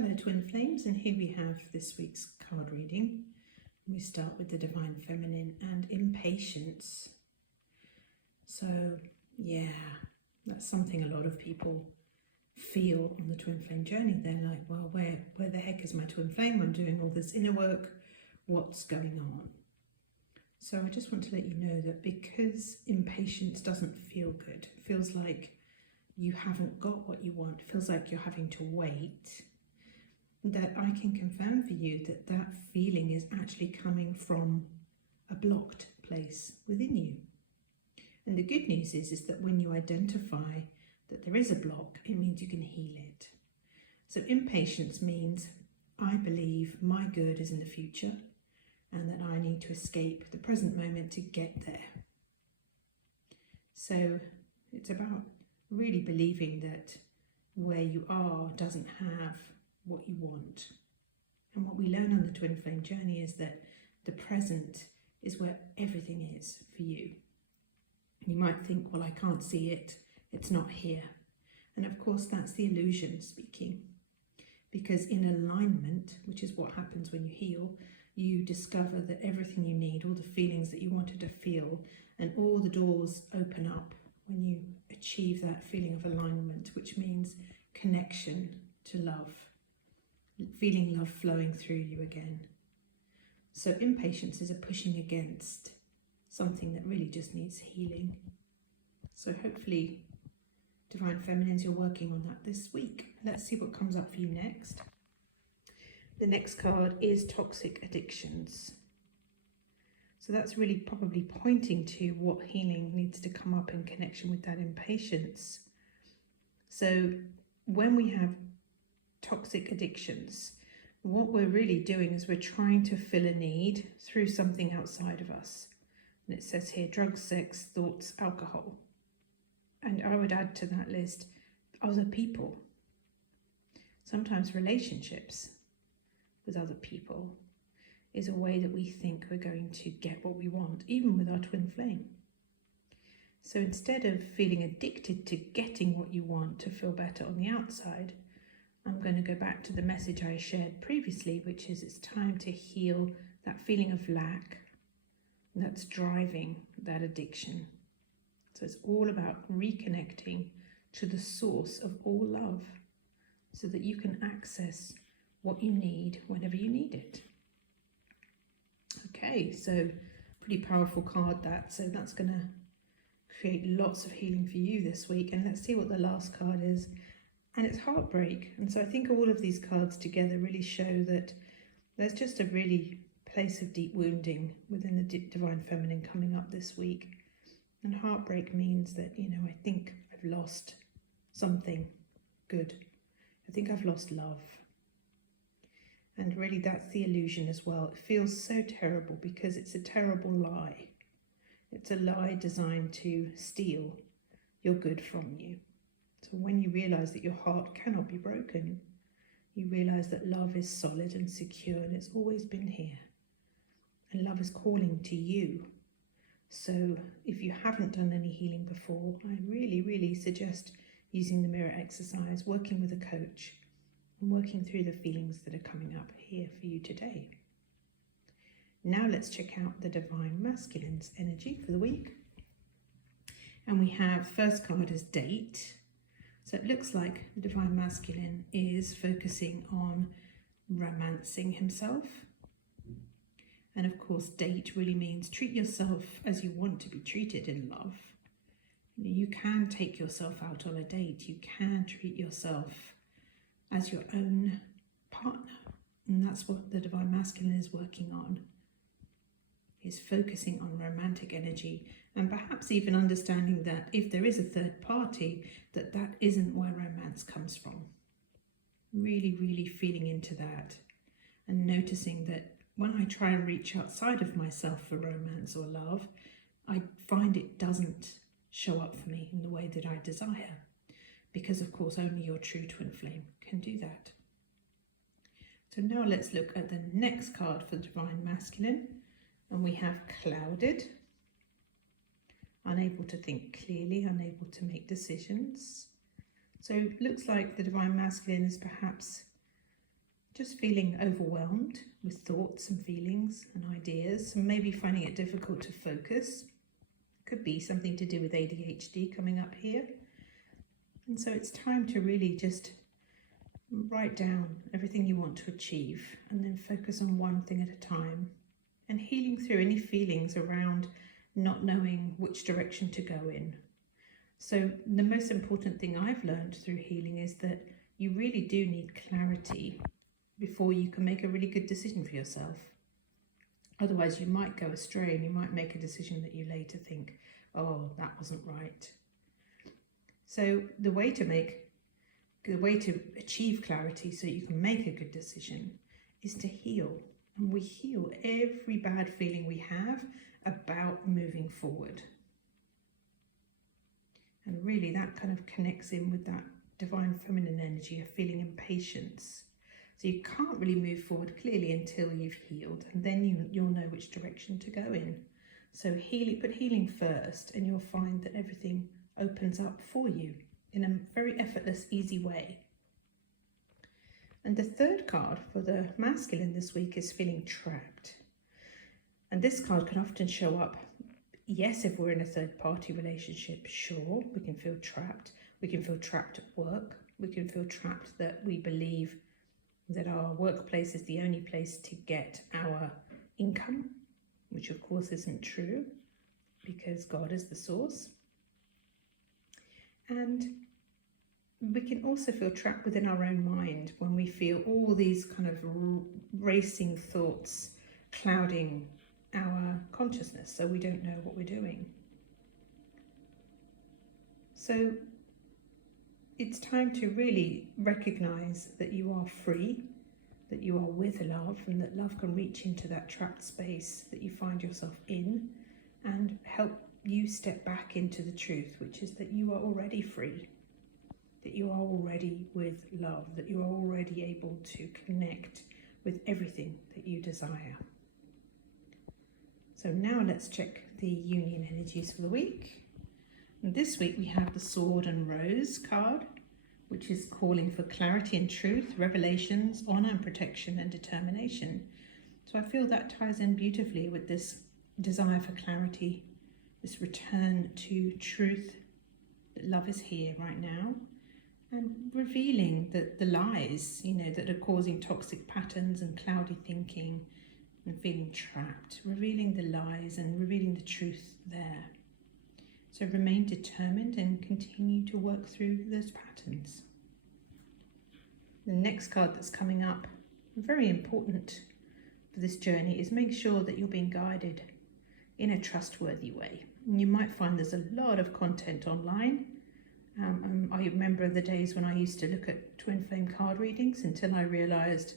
Hello Twin Flames, and here we have this week's card reading. We start with the Divine Feminine and Impatience. So yeah, that's something a lot of people feel on the Twin Flame journey. They're like, well, where the heck is my Twin Flame? I'm doing all this inner work. What's going on? So I just want to let you know that because impatience doesn't feel good, it feels like you haven't got what you want, it feels like you're having to wait, that I can confirm for you that that feeling is actually coming from a blocked place within you. And the good news is that when you identify that there is a block, it means you can heal it. So impatience means I believe my good is in the future and that I need to escape the present moment to get there. So it's about really believing that where you are doesn't have what you want. And what we learn on the Twin Flame journey is that the present is where everything is for you. You might think, well, I can't see it, it's not here. And of course, that's the illusion speaking. Because in alignment, which is what happens when you heal, you discover that everything you need, all the feelings that you wanted to feel, and all the doors open up when you achieve that feeling of alignment, which means connection to love, feeling love flowing through you again. So impatience is a pushing against something that really just needs healing. So hopefully, Divine Feminines, you're working on that this week. Let's see what comes up for you next. The next card is Toxic Addictions. So that's really probably pointing to what healing needs to come up in connection with that impatience. So when we have toxic addictions, what we're really doing is we're trying to fill a need through something outside of us. And it says here, drugs, sex, thoughts, alcohol. And I would add to that list other people. Sometimes relationships with other people is a way that we think we're going to get what we want, even with our Twin Flame. So instead of feeling addicted to getting what you want to feel better on the outside, I'm going to go back to the message I shared previously, which is it's time to heal that feeling of lack that's driving that addiction. So it's all about reconnecting to the source of all love so that you can access what you need whenever you need it. Okay, so pretty powerful card that. So that's going to create lots of healing for you this week. And let's see what the last card is. And it's heartbreak. And so I think all of these cards together really show that there's just a really place of deep wounding within the Divine Feminine coming up this week. And heartbreak means that, I think I've lost something good. I think I've lost love. And really that's the illusion as well. It feels so terrible because it's a terrible lie. It's a lie designed to steal your good from you. So when you realize that your heart cannot be broken, you realize that love is solid and secure and it's always been here. And love is calling to you. So if you haven't done any healing before, I really, really suggest using the mirror exercise, working with a coach, and working through the feelings that are coming up here for you today. Now let's check out the Divine Masculine's energy for the week. And we have, first card is Date. So it looks like the Divine Masculine is focusing on romancing himself. And of course, date really means treat yourself as you want to be treated in love. You can take yourself out on a date. You can treat yourself as your own partner. And that's what the Divine Masculine is working on. Is focusing on romantic energy and perhaps even understanding that if there is a third party, that isn't where romance comes from. Really, really feeling into that and noticing that when I try and reach outside of myself for romance or love, I find it doesn't show up for me in the way that I desire. Because of course, only your true Twin Flame can do that. So now let's look at the next card for the Divine Masculine. And we have Clouded. Unable to think clearly, unable to make decisions. So it looks like the Divine Masculine is perhaps just feeling overwhelmed with thoughts and feelings and ideas, and maybe finding it difficult to focus. Could be something to do with ADHD coming up here. And so it's time to really just write down everything you want to achieve and then focus on one thing at a time, and healing through any feelings around not knowing which direction to go in. So the most important thing I've learned through healing is that you really do need clarity before you can make a really good decision for yourself. Otherwise you might go astray and you might make a decision that you later think, oh, that wasn't right. So the way to achieve clarity so you can make a good decision is to heal. And we heal every bad feeling we have about moving forward. And really that kind of connects in with that divine feminine energy of feeling impatience. So you can't really move forward clearly until you've healed, and then you'll know which direction to go in. So put healing first, and you'll find that everything opens up for you in a very effortless, easy way. And the third card for the masculine this week is feeling trapped. And this card can often show up, yes, if we're in a third-party relationship, sure, we can feel trapped. We can feel trapped at work. We can feel trapped that we believe that our workplace is the only place to get our income, which of course isn't true, because God is the source. And we can also feel trapped within our own mind when we feel all these kind of racing thoughts clouding our consciousness, so we don't know what we're doing. So it's time to really recognize that you are free, that you are with love, and that love can reach into that trapped space that you find yourself in and help you step back into the truth, which is that you are already free, that you are already with love, that you are already able to connect with everything that you desire. So now let's check the union energies for the week. And this week we have the Sword and Rose card, which is calling for clarity and truth, revelations, honor and protection and determination. So I feel that ties in beautifully with this desire for clarity, this return to truth, that love is here right now, and revealing that the lies, that are causing toxic patterns and cloudy thinking and feeling trapped, revealing the lies and revealing the truth there. So remain determined and continue to work through those patterns. The next card that's coming up, very important for this journey, is make sure that you're being guided in a trustworthy way. And you might find there's a lot of content online. I remember the days when I used to look at twin flame card readings until I realised,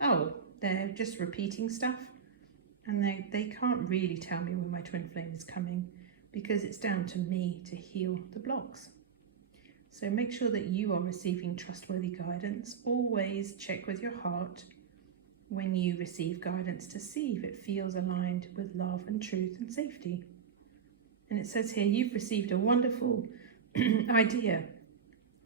oh, they're just repeating stuff, and they can't really tell me when my twin flame is coming, because it's down to me to heal the blocks. So make sure that you are receiving trustworthy guidance. Always check with your heart when you receive guidance to see if it feels aligned with love and truth and safety. And it says here, you've received a wonderful idea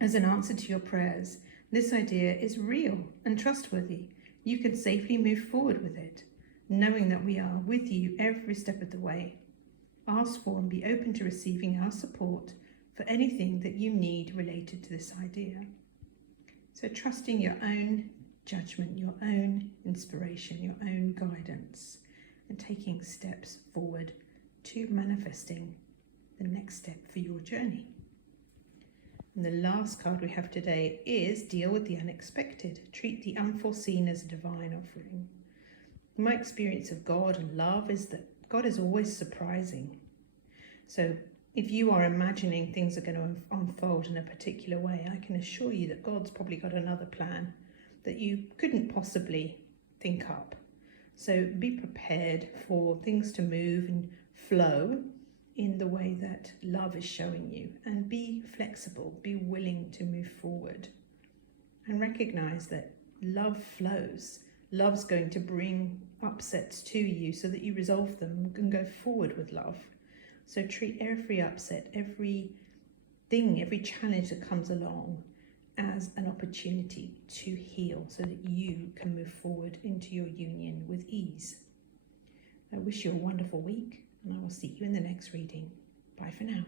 as an answer to your prayers. This idea is real and trustworthy. You can safely move forward with it, knowing that we are with you every step of the way. Ask for and be open to receiving our support for anything that you need related to this idea. So trusting your own judgment, your own inspiration, your own guidance, and taking steps forward to manifesting the next step for your journey. And the last card we have today is Deal with the Unexpected. Treat the unforeseen as a divine offering. My experience of God and love is that God is always surprising. So if you are imagining things are going to unfold in a particular way, I can assure you that God's probably got another plan that you couldn't possibly think up. So be prepared for things to move and flow in the way that love is showing you, and be flexible, be willing to move forward, and recognize that love flows. Love's going to bring upsets to you so that you resolve them and go forward with love. So treat every upset, every thing, every challenge that comes along as an opportunity to heal so that you can move forward into your union with ease. I wish you a wonderful week, and I will see you in the next reading. Bye for now.